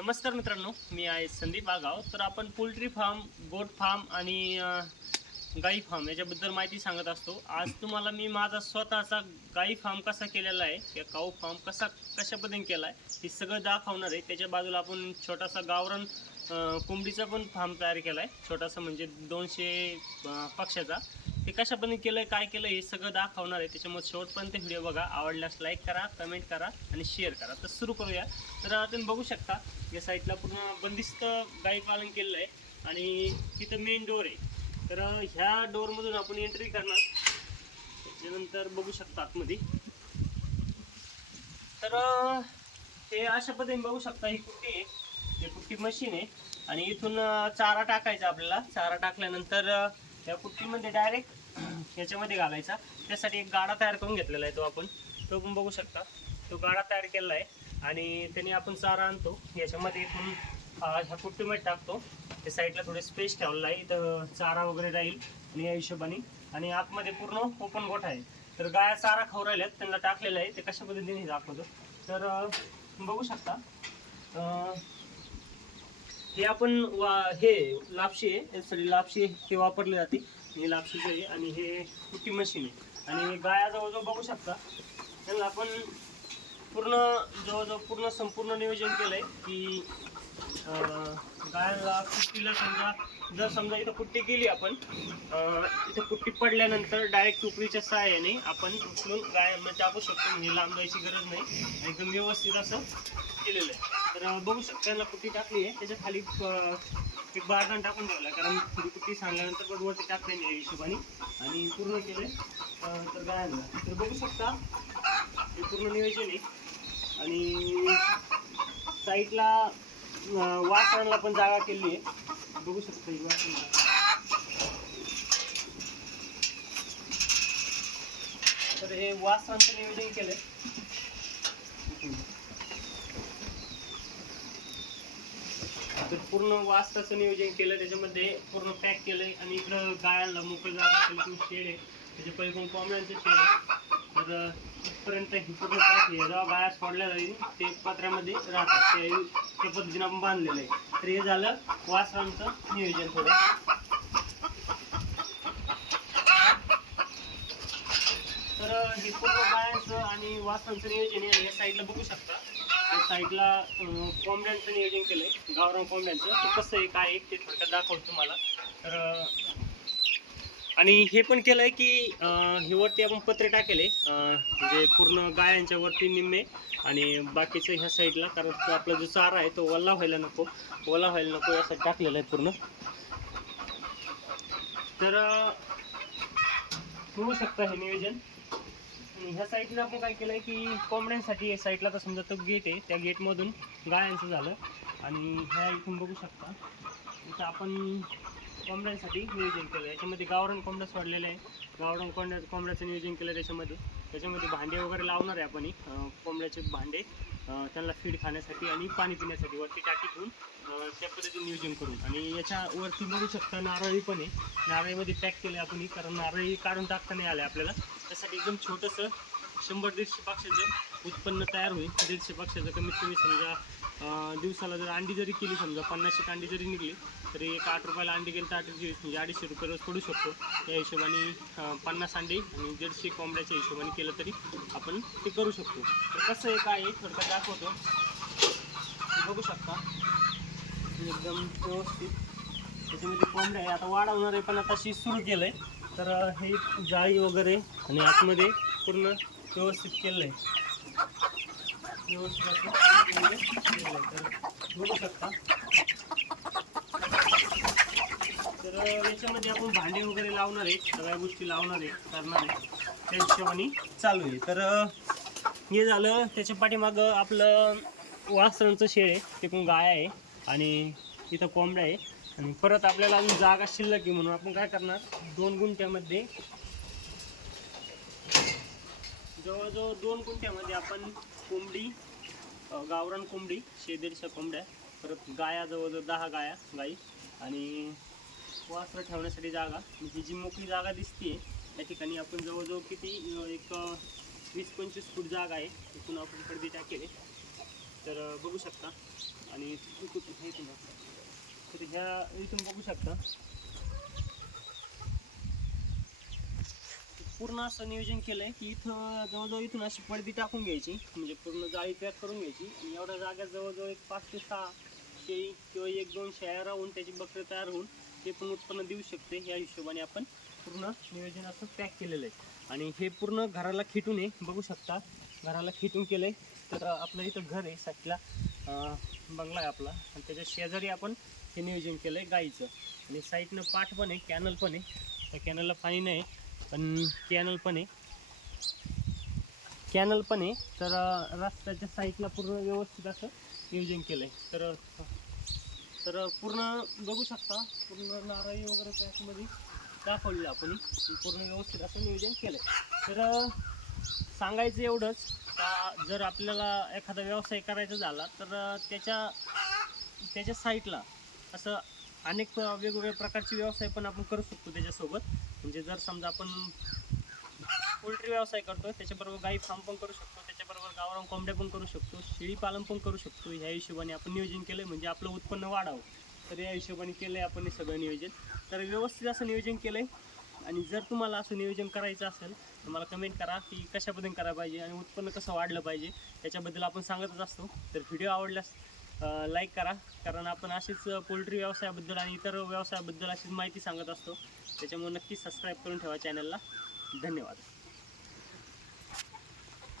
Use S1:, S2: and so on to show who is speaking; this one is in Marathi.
S1: नमस्कार मित्रांनो मी आहे संदीप आगाव. तर आपण पोल्ट्री फार्म गोट फार्म आणि गाई फार्म याच्याबद्दल माहिती सांगत असतो. आज तुम्हाला मी माझा स्वतःचा गाई फार्म कसा केलेला आहे किंवा काऊ फार्म कसा कशा पद्धतीने केला आहे हे सगळं दाखवणार आहे. त्याच्या बाजूला आपण छोटासा गावरान कोंबडीचा पण फार्म तयार केला आहे छोटासा म्हणजे दोनशे पक्ष्याचा. पक्षाचा ते कशा पद्धतीने केलं आहे काय केलं हे सगळं दाखवणार आहे. त्याच्यामुळे शेवटपर्यंत व्हिडिओ बघा. आवडल्यास लाईक करा कमेंट करा आणि शेअर करा. तर सुरू करूया. तर तुम्ही बघू शकता या साईडला पूर्ण बंदिस्त गाई पालन केलेलं आहे आणि तिथं मेन डोर आहे. तर ह्या डोअरमधून आपण एंट्री करणार. त्याच्यानंतर बघू शकता आतमध्ये. तर हे अशा पद्धतीने बघू शकता ही कुट्टी आहे. हे कुट्टी मशीन आहे. आणि इथून चारा टाकायचा आपल्याला. चारा टाकल्यानंतर त्या कुट्टीमध्ये डायरेक्ट ह्याच्यामध्ये घालायचा. त्यासाठी एक गाडा तयार करून घेतलेला आहे तो आपण. तो पण बघू शकता. तो गाडा तयार केलेला आहे. आणि त्याने आपण चारा आणतो. याच्यामध्ये इथून ह्या कुट्टीमध्ये टाकतो. त्या साईडला थोडे स्पेस ठेवलेला आहे. इथं चारा वगैरे राहील. आणि या हिशोबाने. आणि आतमध्ये पूर्ण ओपन गोठा आहे. तर गाया चारा खाऊ त्यांना टाकलेलं आहे. ते कशा पद्धतीने दाखवतो. तर बघू शकता. हे आपण वा हे लापशी आहे. सॉरी लापशी हे वापरले जाते. हे लापशीचं आहे आणि हे कुट्टी मशीन आहे. आणि गाया जवळजवळ बघू शकता. त्यांना आपण पूर्ण जवळजवळ पूर्ण संपूर्ण नियोजन केलं आहे की गायला कुट्टीला समजा जर समजा इथं कुट्टी केली आपण इथं कुट्टी पडल्यानंतर डायरेक्ट टोकरीच्या सहाय्याने आपण उचलून गाय म्हणजे टाकू शकतो म्हणजे लांब जायची गरज नाही. एकदम व्यवस्थित असं केलेलं आहे. तर बघू शकता त्यांना कुट्टी टाकली आहे. त्याच्याखाली एक बारदान टाकून ठेवला कारण थोडी कुट्टी सांगल्यानंतर पण वरती टाकले नाही हिशोबाने. आणि पूर्ण केलं तर गायांना. तर बघू शकता हे पूर्ण नियोजन आहे. आणि साईडला वासरांना पण जागा केली आहे. बघू शकता ही वासरांना तर हे वासरांचं नियोजन केलंय. तर पूर्ण वासराचं नियोजन केलं त्याच्यामध्ये पूर्ण पॅक केलंय आणि इकडं गायांना मोकळी जागा केली शेड आहे. त्याच्या पलीकडून कोंबड्यांचं शेड आहे. तर पर्यंत इथपर्यंत ही पूर्ण जेव्हा बाया सोडल्या जाईल ते पत्र्यामध्ये राहतात. ते त्या पद्धतीने आपण बांधलेलं आहे. तर हे झालं वासरांचं नियोजन थोडं. तर अं, हे आणि वासरांचं नियोजन आहे या साईडला बघू शकता. त्या साईडला कोंबड्यांचं नियोजन केलंय. गावरान कोंबड्यांचं. ते कसं आहे काय आहे ते थोडक्यात दाखवतो तुम्हाला. तर आणि हे पण केलंय की हे वरती आपण पत्रे टाकेले म्हणजे पूर्ण गायांच्या वरती निम्मे आणि बाकीचं ह्या साईडला कारण तो आपला जो चारा आहे तो ओला व्हायला नको ओला व्हायला नको यासाठी टाकलेलं आहे पूर्ण. तर होऊ बघू शकता हे नियोजन. ह्या साईडला आपण काय केलंय की कोंबड्यांसाठी या साईडला तर समजा तो गेट आहे त्या गेटमधून गायांचं झालं. आणि ह्या इथून बघू शकता. इथं आपण कोंबड्यांसाठी नियोजन केलं. याच्यामध्ये गावरान कोंबड्या सोडलेल्या आहे. गावरान कोंबड्या कोंबड्याचं नियोजन केलं त्याच्यामध्ये. त्याच्यामध्ये भांडे वगैरे लावणार आहे आपण कोंबड्याचे भांडे. त्यांना फीड खाण्यासाठी आणि पाणी पिण्यासाठी वरती टाकी ठेवून त्या पद्धतीने नियोजन करून. आणि याच्यावरती बघू शकता नारळी पण आहे. नारळीमध्ये पॅक केले आपण कारण नारळी काढून टाकता नाही आलं आपल्याला. त्यासाठी एकदम छोटंसं शंभर दीडशे पक्षाचं उत्पन्न तयार होईल. दीडशे पक्षाचं कमीत कमी समजा दिवसाला जर अंडी जरी केली समजा पन्नास एक अंडी जरी निघली तरी एक आठ रुपयाला अंडी गेली तर आठ दिवस म्हणजे अडीचशे रुपये रोज पडू शकतो. त्या हिशोबाने पन्नास अंडी आणि दीडशे कोंबड्याच्या हिशोबाने केलं तरी आपण ते करू शकतो. तर कसं आहे काय आहे थोडक्यात दाखवतो. बघू शकता. एकदम व्यवस्थित. त्याच्यामध्ये कोंबड्या आहे आता वाढवणार आहे पण आता शी सुरू केलं आहे तर हे जाळी वगैरे आणि आतमध्ये पूर्ण व्यवस्थित केलं आहे व्यवस्थित असं केलेलं आहे. तर बघू शकता तर याच्यामध्ये आपण भांडे वगैरे लावणार आहे सगळ्या गोष्टी लावणार आहे करणार आहे त्या हिशोबाने चालू आहे तर हे झालं त्याच्या पाठीमागं आपलं वासरांचं शेळ आहे ते पण गाय आहे आणि इथं कोंबड्या आहे आणि परत आपल्याला अजून जागा शिल्लक आहे म्हणून आपण काय करणार दोन गुंठ्यामध्ये जवळजवळ दोन गुंठ्यामध्ये आपण कोंबडी गावरान कोंबडी शे दीडशे कोंबड्या परत गाया जवळजवळ दहा गाया गाई. आणि वासरं ठेवण्यासाठी जागा. म्हणजे जी मोकळी जागा दिसते त्या ठिकाणी आपण जवळजवळ किती एक वीस पंचवीस फूट जागा आहे. तिथून आपण खरेदी टाकेल. तर बघू शकता. आणि आणि इथून तर ह्या इथून बघू शकता. पूर्ण असं नियोजन केलं आहे की इथं जवळजवळ इथून अशी पडदी टाकून घ्यायची. म्हणजे पूर्ण जाळी पॅक करून घ्यायची. आणि एवढ्या जागा जवळजवळ एक पाच ते सहा शेळी किंवा एक दोन शेळ्या राहून त्याची बकरी तयार होऊन ते पण उत्पन्न देऊ शकते. या हिशोबाने आपण पूर्ण नियोजन असं पॅक केलेलं आहे. आणि हे पूर्ण घराला खिटून आहे. बघू शकता घराला खिटून केलं आहे तर आपलं इथं घर आहे साईडला बंगला आहे आपला. आणि त्याच्या शेजारी आपण हे नियोजन केलं आहे गाईचं. आणि साईडनं पाठ पण आहे कॅनल पण आहे. त्या कॅनलला पाणी नाही. पण कॅनल पण आहे. कॅनल पण आहे. तर रस्त्याच्या साईडला पूर्ण व्यवस्थित असं नियोजन केलं आहे तर तर पूर्ण बघू शकता. पूर्ण नारळी वगैरे त्याच्यामध्ये दाखवलेलं आपण. पूर्ण व्यवस्थित असं नियोजन केलं आहे तर सांगायचं एवढंच का जर आपल्याला एखादा व्यवसाय करायचा झाला तर त्याच्या त्याच्या साईटला असं अनेक वेगवेगळ्या प्रकारचे व्यवसाय पण आपण करू शकतो त्याच्यासोबत. म्हणजे जर समजा आपण पोल्ट्री व्यवसाय करतो त्याच्याबरोबर गाई फार्म पण करू शकतो त्याच्याबरोबर गावरान कोंबड्या पण करू शकतो शेळीपालन पण करू शकतो. ह्या हिशोबाने आपण नियोजन केलं म्हणजे आपलं उत्पन्न वाढावं. तर या हिशोबाने केलं आहे आपण हे सगळं नियोजन. तर व्यवस्थित असं नियोजन केलं आहे आणि जर तुम्हाला असं नियोजन करायचं असेल तर मला कमेंट करा की कशा पद्धतीने करायला पाहिजे आणि उत्पन्न कसं वाढलं पाहिजे त्याच्याबद्दल आपण सांगतच असतो. तर व्हिडिओ आवडल्यास लाईक करा. कारण आपण अशीच पोल्ट्री व्यवसायाबद्दल आणि इतर व्यवसायाबद्दल अशीच माहिती सांगत असतो. त्याच्यामुळे नक्की सबस्क्राईब करून ठेवा चॅनलला धन्यवाद.